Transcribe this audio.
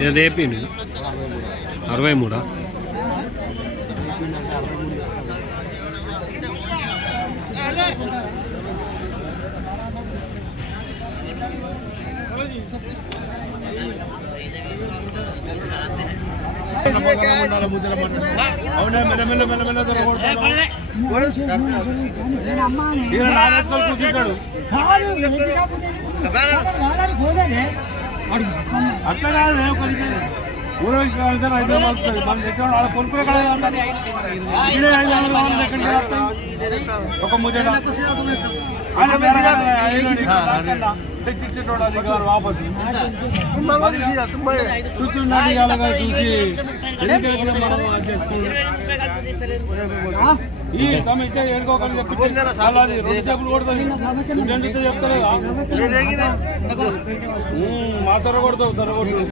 ఇది ఏపీని అరవై మూడా అట్లా కాదు. ఏ కొంచెం హైదరాబాద్ మనం తెచ్చాడు వాళ్ళ కొనుక్కునే ఒక ముచ్చట ఆయన వేరే కాదు, ఐదు వందలు తెచ్చి ఇచ్చేటోడు అది కాదు వాపసు. కూర్చున్నాడు. చూసి ఈ తమ ఇచ్చే ఏడుకోకని చెప్పి రెండు సేపులు కొడుతుంది చెప్తలేదా? మా సర కొడతావు సర కొడుతుంది